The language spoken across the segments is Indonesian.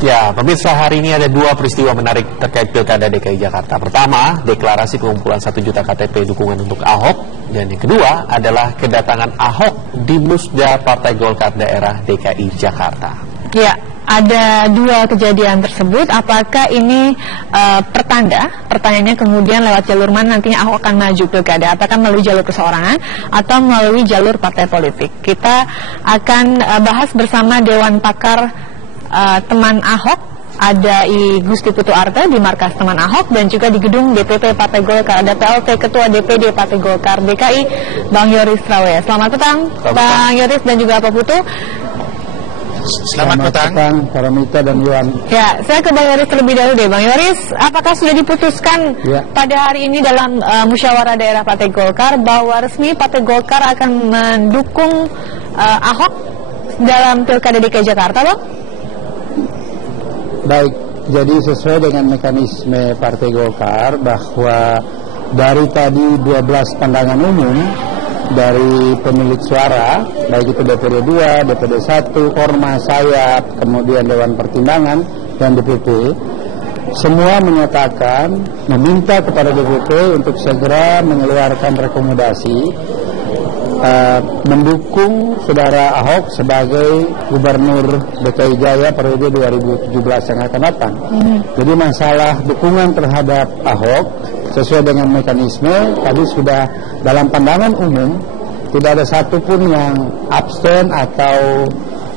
Ya, pemirsa, hari ini ada dua peristiwa menarik terkait Pilkada DKI Jakarta. Pertama, deklarasi pengumpulan 1 juta KTP dukungan untuk Ahok. Dan yang kedua adalah kedatangan Ahok di Musda Partai Golkar daerah DKI Jakarta. Ya, ada dua kejadian tersebut. Apakah ini pertanda? Pertanyaannya kemudian lewat jalur mana nantinya Ahok akan maju Pilkada? Apakah melalui jalur perseorangan atau melalui jalur partai politik? Kita akan bahas bersama Dewan Pakar teman Ahok, ada I Gusti Putu Arte di markas teman Ahok, dan juga di gedung DPP Partai Golkar ada PLT Ketua DPD Partai Golkar DKI Bang Yoris Rawea. Selamat petang Bang Yoris dan juga Pak Putu. Selamat petang Paramita dan Yuan. Ya, saya ke Bang Yoris terlebih dahulu deh. Bang Yoris, apakah sudah diputuskan pada hari ini dalam musyawarah daerah Partai Golkar bahwa resmi Partai Golkar akan mendukung Ahok dalam Pilkada DKI Jakarta, Bang? Baik, jadi sesuai dengan mekanisme Partai Golkar bahwa dari tadi 12 pandangan umum dari pemilik suara, baik itu DPD 2, DPD 1, Ormas, Sayap, kemudian Dewan Pertimbangan dan DPP, semua menyatakan meminta kepada DPP untuk segera mengeluarkan rekomendasi mendukung saudara Ahok sebagai Gubernur DKI Jaya periode 2017 yang akan datang. Jadi masalah dukungan terhadap Ahok sesuai dengan mekanisme tadi sudah dalam pandangan umum, tidak ada satupun yang abstain atau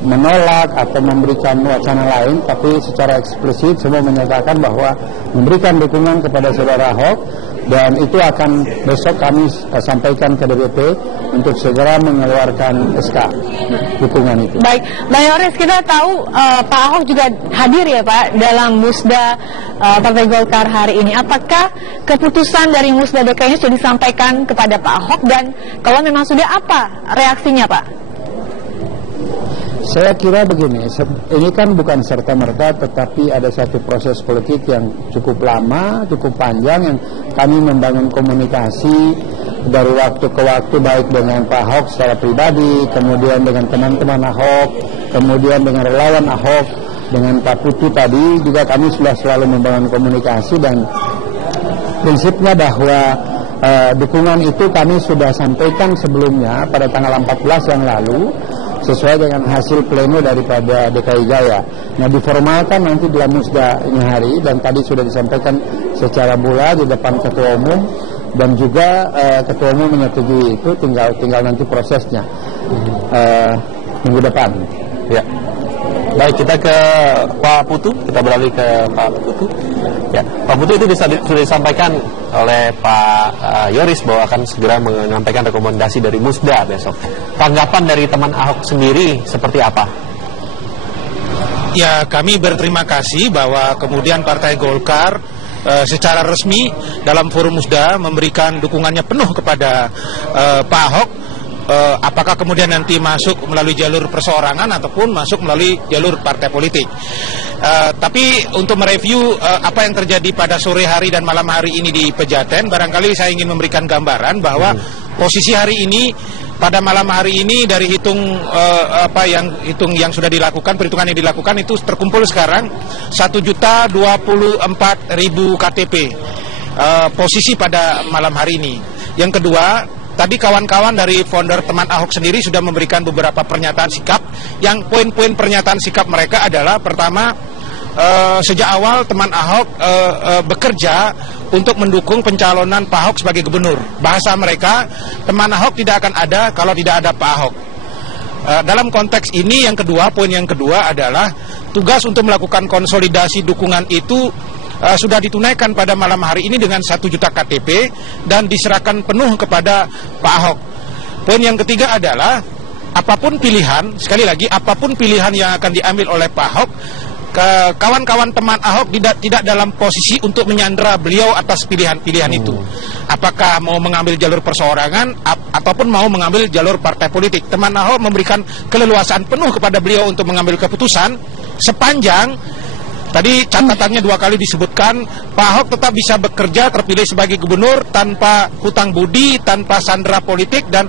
menolak atau memberikan wacana lain, tapi secara eksplisit semua menyatakan bahwa memberikan dukungan kepada saudara Ahok, dan itu akan besok kami sampaikan ke DPP untuk segera mengeluarkan SK dukungan itu. Baik, Bang Yoris, kita tahu Pak Ahok juga hadir ya Pak dalam Musda Partai Golkar hari ini. Apakah keputusan dari Musda DKI ini sudah disampaikan kepada Pak Ahok, dan kalau memang sudah, apa reaksinya Pak? Saya kira begini, ini kan bukan serta-merta, tetapi ada satu proses politik yang cukup lama, cukup panjang, yang kami membangun komunikasi dari waktu ke waktu, baik dengan Pak Ahok secara pribadi, kemudian dengan teman-teman Ahok, kemudian dengan relawan Ahok, dengan Pak Putu tadi juga kami sudah selalu membangun komunikasi, dan prinsipnya bahwa dukungan itu kami sudah sampaikan sebelumnya pada tanggal 14 yang lalu, sesuai dengan hasil pleno daripada DKI Jaya. Nah, diformalkan nanti dalam musda ini hari, dan tadi sudah disampaikan secara bulat di depan Ketua Umum, dan juga Ketua Umum menyetujui itu, tinggal nanti prosesnya minggu depan. Ya. Baik, kita ke Pak Putu, kita beralih ke Pak Putu. Ya, Pak Putu, itu sudah disampaikan oleh Pak Yoris bahwa akan segera menyampaikan rekomendasi dari Musda besok. Tanggapan dari teman Ahok sendiri seperti apa? Ya, kami berterima kasih bahwa kemudian Partai Golkar secara resmi dalam forum Musda memberikan dukungannya penuh kepada Pak Ahok. Apakah kemudian nanti masuk melalui jalur perseorangan ataupun masuk melalui jalur partai politik. Tapi untuk mereview apa yang terjadi pada sore hari dan malam hari ini di Pejaten, barangkali saya ingin memberikan gambaran bahwa posisi hari ini, pada malam hari ini dari hitung yang sudah dilakukan, perhitungan yang dilakukan itu terkumpul sekarang 1.024.000 KTP posisi pada malam hari ini. Yang kedua, tadi kawan-kawan dari founder teman Ahok sendiri sudah memberikan beberapa pernyataan sikap. Yang poin-poin pernyataan sikap mereka adalah, pertama, sejak awal teman Ahok bekerja untuk mendukung pencalonan Pak Ahok sebagai gubernur. Bahasa mereka, teman Ahok tidak akan ada kalau tidak ada Pak Ahok. Dalam konteks ini, yang kedua, poin yang kedua adalah tugas untuk melakukan konsolidasi dukungan itu sudah ditunaikan pada malam hari ini dengan 1 juta KTP dan diserahkan penuh kepada Pak Ahok. Poin yang ketiga adalah apapun pilihan, sekali lagi, apapun pilihan yang akan diambil oleh Pak Ahok, kawan-kawan teman Ahok tidak dalam posisi untuk menyandera beliau atas pilihan-pilihan itu. Apakah mau mengambil jalur perseorangan ataupun mau mengambil jalur partai politik. Teman Ahok memberikan keleluasaan penuh kepada beliau untuk mengambil keputusan, sepanjang tadi catatannya 2 kali disebutkan, Pak Ahok tetap bisa bekerja terpilih sebagai gubernur tanpa hutang budi, tanpa sandera politik, dan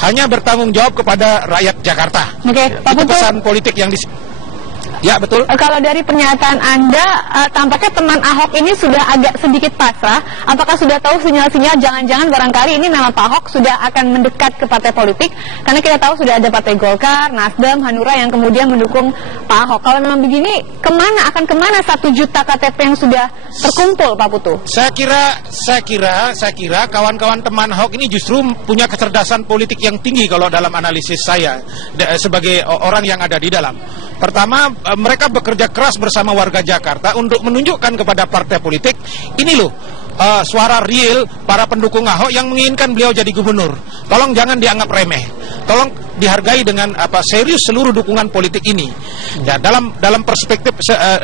hanya bertanggung jawab kepada rakyat Jakarta. Oke, Pak Itu Putu, pesan politik yang Ya, betul. Kalau dari pernyataan Anda, tampaknya teman Ahok ini sudah agak sedikit pasrah. Apakah sudah tahu sinyal-sinyal jangan-jangan barangkali ini nama Pak Ahok sudah akan mendekat ke partai politik? Karena kita tahu sudah ada Partai Golkar, Nasdem, Hanura yang kemudian mendukung Pak Ahok. Kalau memang begini, akan kemana 1 juta KTP yang sudah terkumpul, Pak Putu? Saya kira kawan-kawan teman Ahok ini justru punya kecerdasan politik yang tinggi kalau dalam analisis saya sebagai orang yang ada di dalam. Pertama, mereka bekerja keras bersama warga Jakarta untuk menunjukkan kepada partai politik, ini loh suara real para pendukung Ahok yang menginginkan beliau jadi gubernur. Tolong jangan dianggap remeh. Tolong dihargai dengan serius seluruh dukungan politik ini. Ya, dalam perspektif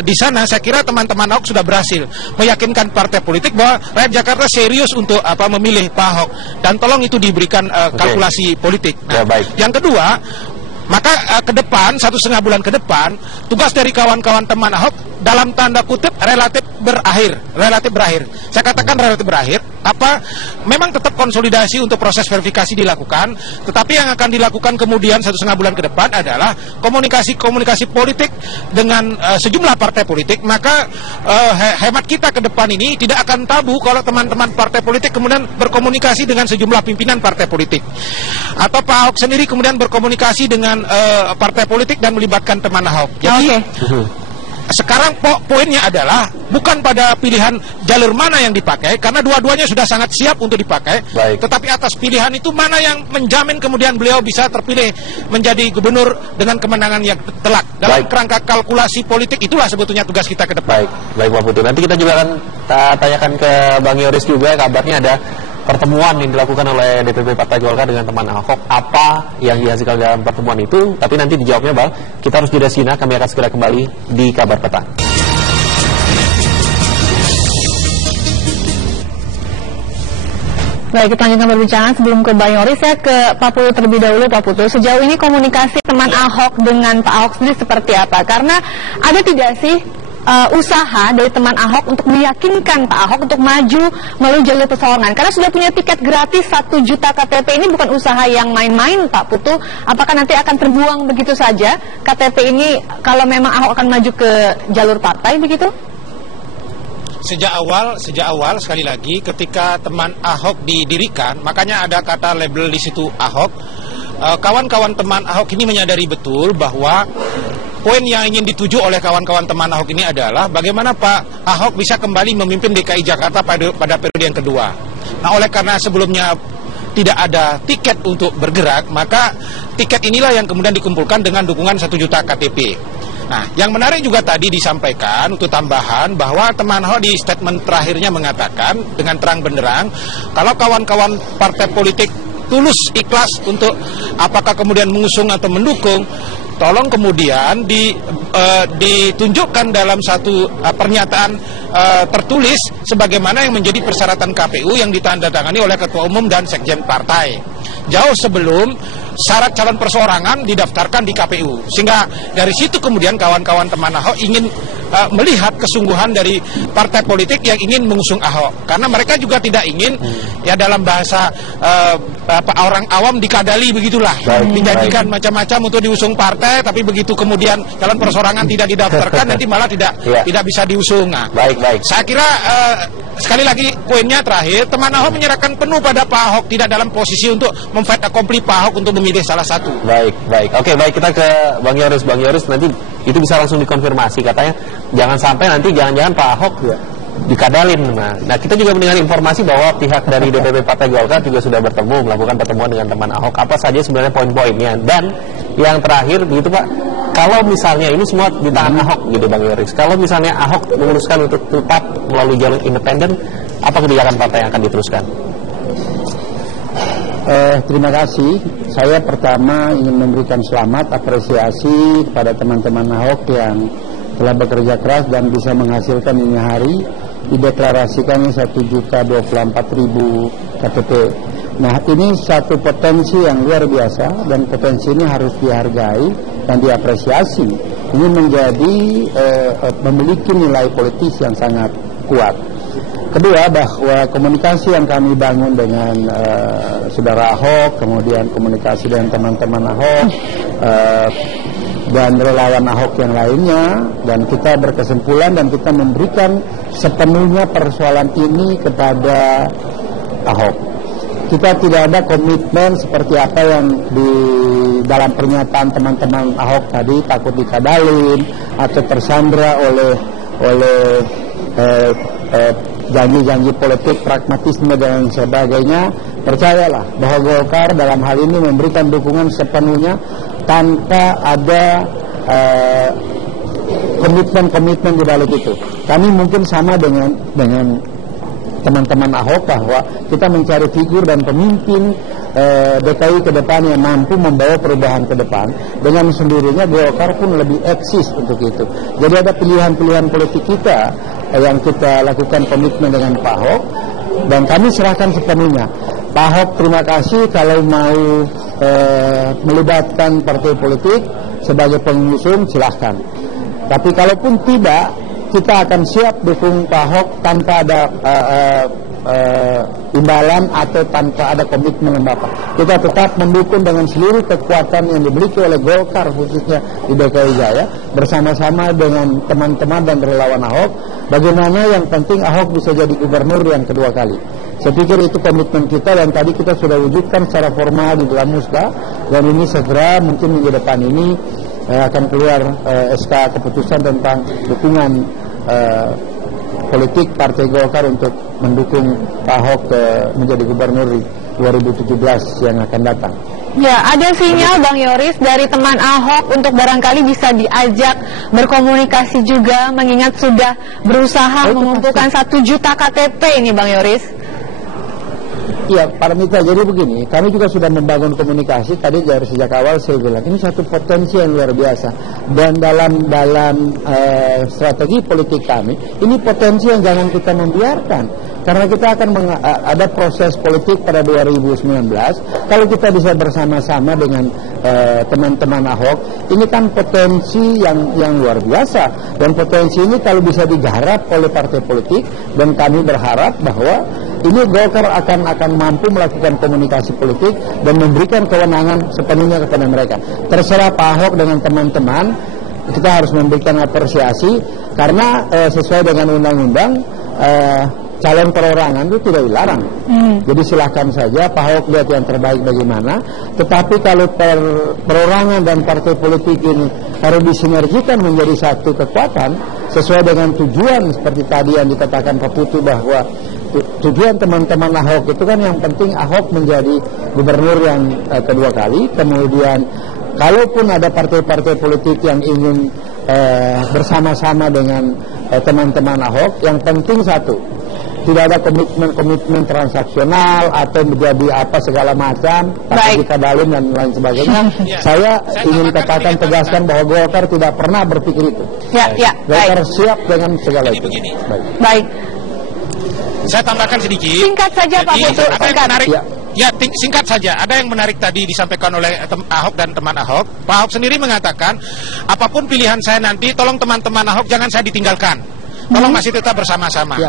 di sana saya kira teman-teman Ahok sudah berhasil meyakinkan partai politik bahwa rakyat Jakarta serius untuk memilih Pak Ahok, dan tolong itu diberikan kalkulasi politik. Nah, yang kedua, maka ke depan 1,5 bulan ke depan tugas dari kawan-kawan teman Ahok dalam tanda kutip relatif berakhir. Saya katakan relatif berakhir. Memang tetap konsolidasi untuk proses verifikasi dilakukan, tetapi yang akan dilakukan kemudian 1,5 bulan ke depan adalah komunikasi politik dengan sejumlah partai politik. Maka hemat kita ke depan ini tidak akan tabu kalau teman-teman partai politik kemudian berkomunikasi dengan sejumlah pimpinan partai politik, atau Pak Ahok sendiri kemudian berkomunikasi dengan partai politik dan melibatkan teman Ahok. Jadi sekarang poinnya adalah bukan pada pilihan jalur mana yang dipakai, karena dua-duanya sudah sangat siap untuk dipakai. Tetapi atas pilihan itu mana yang menjamin kemudian beliau bisa terpilih menjadi gubernur dengan kemenangan yang telak. Dalam kerangka kalkulasi politik itulah sebetulnya tugas kita ke depan. Baik Pak Putu. Nanti kita juga akan tanyakan ke Bang Yoris juga, kabarnya ada pertemuan yang dilakukan oleh DPP Partai Golkar dengan teman Ahok. Apa yang dihasilkan dalam pertemuan itu? Tapi nanti dijawabnya, Bang. Kita harus jeda sinak. Kami akan segera kembali di Kabar Petang. Baik, kita lanjutkan perbincangan. Sebelum ke Bang Yoris, saya ke Pak Putu terlebih dahulu. Pak Putu, sejauh ini komunikasi teman Ahok dengan Pak Ahok sendiri seperti apa? Karena ada tidak sih usaha dari teman Ahok untuk meyakinkan Pak Ahok untuk maju melalui jalur perseorangan? Karena sudah punya tiket gratis 1 juta KTP, ini bukan usaha yang main-main, Pak Putu. Apakah nanti akan terbuang begitu saja KTP ini kalau memang Ahok akan maju ke jalur partai begitu? Sejak awal sekali lagi ketika teman Ahok didirikan, makanya ada kata label di situ Ahok. Kawan-kawan teman Ahok ini menyadari betul bahwa poin yang ingin dituju oleh kawan-kawan teman Ahok ini adalah bagaimana Pak Ahok bisa kembali memimpin DKI Jakarta pada periode yang kedua. Nah, oleh karena sebelumnya tidak ada tiket untuk bergerak, maka tiket inilah yang kemudian dikumpulkan dengan dukungan 1 juta KTP. Nah, yang menarik juga tadi disampaikan untuk tambahan bahwa teman Ahok di statement terakhirnya mengatakan dengan terang benderang kalau kawan-kawan partai politik tulus ikhlas untuk apakah kemudian mengusung atau mendukung, tolong kemudian ditunjukkan dalam satu pernyataan tertulis sebagaimana yang menjadi persyaratan KPU yang ditandatangani oleh Ketua Umum dan Sekjen Partai jauh sebelum syarat calon perseorangan didaftarkan di KPU. Sehingga dari situ kemudian kawan-kawan teman Ahok ingin melihat kesungguhan dari partai politik yang ingin mengusung Ahok, karena mereka juga tidak ingin ya dalam bahasa orang awam dikadali begitulah, dijanjikan macam-macam untuk diusung partai, tapi begitu kemudian calon perseorangan tidak didaftarkan nanti malah tidak bisa diusung. Nah, saya kira sekali lagi poinnya terakhir, teman Ahok menyerahkan penuh pada Pak Ahok, tidak dalam posisi untuk memfight accompli Pak Ahok untuk memilih salah satu. Oke, kita ke Bang Yoris. Bang Yoris, nanti itu bisa langsung dikonfirmasi, katanya jangan sampai nanti jangan-jangan Pak Ahok dikadalin. Nah, kita juga mendengar informasi bahwa pihak dari DPP Partai Golkar juga sudah bertemu, melakukan pertemuan dengan teman Ahok. Apa saja sebenarnya poin-poinnya? Dan yang terakhir begitu Pak, kalau misalnya ini semua di tangan Ahok gitu Bang Yoris, kalau misalnya Ahok memutuskan untuk tetap melalui jalur independen, apa kebijakan partai yang akan diteruskan? Terima kasih. Saya pertama ingin memberikan selamat, apresiasi kepada teman-teman Ahok yang telah bekerja keras dan bisa menghasilkan ini hari dideklarasikannya 1.024.000 KTP. Nah, ini satu potensi yang luar biasa dan potensi ini harus dihargai dan diapresiasi. Ini menjadi memiliki nilai politis yang sangat kuat. Kedua, bahwa komunikasi yang kami bangun dengan saudara Ahok, kemudian komunikasi dengan teman-teman Ahok, dan relawan Ahok yang lainnya, dan kita berkesimpulan dan kita memberikan sepenuhnya persoalan ini kepada Ahok. Kita tidak ada komitmen seperti apa yang di dalam pernyataan teman-teman Ahok tadi, takut dikadalin atau tersandra oleh janji-janji politik, pragmatisme dan sebagainya. Percayalah bahwa Golkar dalam hal ini memberikan dukungan sepenuhnya tanpa ada komitmen-komitmen di balik itu. Kami mungkin sama dengan teman-teman Ahok bahwa kita mencari figur dan pemimpin DKI ke depan yang mampu membawa perubahan ke depan. Dengan sendirinya Golkar pun lebih eksis untuk itu. Jadi ada pilihan-pilihan politik kita yang kita lakukan komitmen dengan Pak Ahok, dan kami serahkan sepenuhnya. Pak Ahok terima kasih kalau mau melibatkan partai politik sebagai pengusung, silahkan. Tapi kalaupun tidak, kita akan siap dukung Pak Ahok tanpa ada imbalan atau tanpa ada komitmen Bapak. Kita tetap mendukung dengan seluruh kekuatan yang dimiliki oleh Golkar khususnya di DKI Jaya, bersama-sama dengan teman-teman dan relawan Ahok. Bagaimana yang penting Ahok bisa jadi gubernur yang kedua kali. Saya pikir itu komitmen kita, dan tadi kita sudah wujudkan secara formal di dalam Musda, dan ini segera mungkin minggu depan ini akan keluar SK keputusan tentang dukungan politik Partai Golkar untuk mendukung Pak Ahok menjadi gubernur 2017 yang akan datang. Ya, ada sinyal Bang Yoris dari teman Ahok untuk barangkali bisa diajak berkomunikasi juga, mengingat sudah berusaha mengumpulkan 1 juta KTP ini Bang Yoris. Iya, Pak Mitra, jadi begini, kami juga sudah membangun komunikasi. Tadi dari sejak awal saya bilang ini satu potensi yang luar biasa, dan dalam strategi politik kami ini potensi yang jangan kita membiarkan, karena kita akan ada proses politik pada 2019. Kalau kita bisa bersama-sama dengan teman-teman Ahok, ini kan potensi yang luar biasa, dan potensi ini kalau bisa digarap oleh partai politik, dan kami berharap bahwa ini Golkar akan mampu melakukan komunikasi politik dan memberikan kewenangan sepenuhnya kepada mereka. Terserah Pak Ahok dengan teman-teman, kita harus memberikan apresiasi, karena sesuai dengan undang-undang calon perorangan itu tidak dilarang. Jadi silahkan saja Pak Ahok lihat yang terbaik bagaimana. Tetapi kalau perorangan dan partai politik ini harus disinergikan menjadi satu kekuatan sesuai dengan tujuan, seperti tadi yang dikatakan Pak Putu, bahwa tujuan teman-teman Ahok itu kan yang penting Ahok menjadi gubernur yang kedua kali. Kemudian kalaupun ada partai-partai politik yang ingin bersama-sama dengan teman-teman Ahok, yang penting satu, tidak ada komitmen transaksional atau menjadi apa segala macam, takut dikadalin dan lain sebagainya. Saya ingin katakan, tegaskan bahwa Golkar tidak pernah berpikir itu. Golkar siap dengan segala itu. Baik. Saya tambahkan sedikit. Singkat saja Pak Putu. Ada yang menarik. Ya, singkat saja. Ada yang menarik tadi disampaikan oleh Ahok dan teman Ahok. Pak Ahok sendiri mengatakan, apapun pilihan saya nanti, tolong teman-teman Ahok jangan saya ditinggalkan. Tolong masih tetap bersama-sama.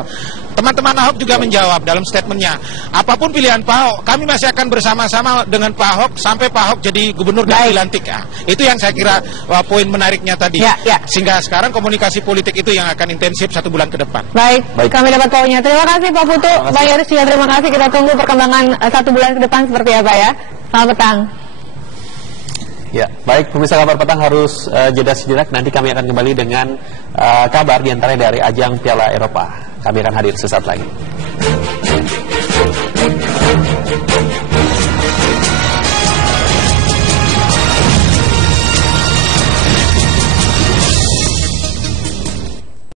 Teman-teman Ahok juga menjawab dalam statementnya, apapun pilihan Pak Ahok, kami masih akan bersama-sama dengan Pak Ahok sampai Pak Ahok jadi gubernur dan dilantik. Itu yang saya kira poin menariknya tadi. Sehingga sekarang komunikasi politik itu yang akan intensif 1 bulan ke depan. Baik. Kami dapat poinnya. Terima kasih Pak Putu. Bang Yoris juga terima kasih. Kita tunggu perkembangan 1 bulan ke depan seperti apa ya. Selamat petang. Ya, baik, pemirsa Kabar Petang harus jeda sejenak. Nanti kami akan kembali dengan kabar diantaranya dari ajang Piala Eropa. Kami akan hadir sesaat lagi.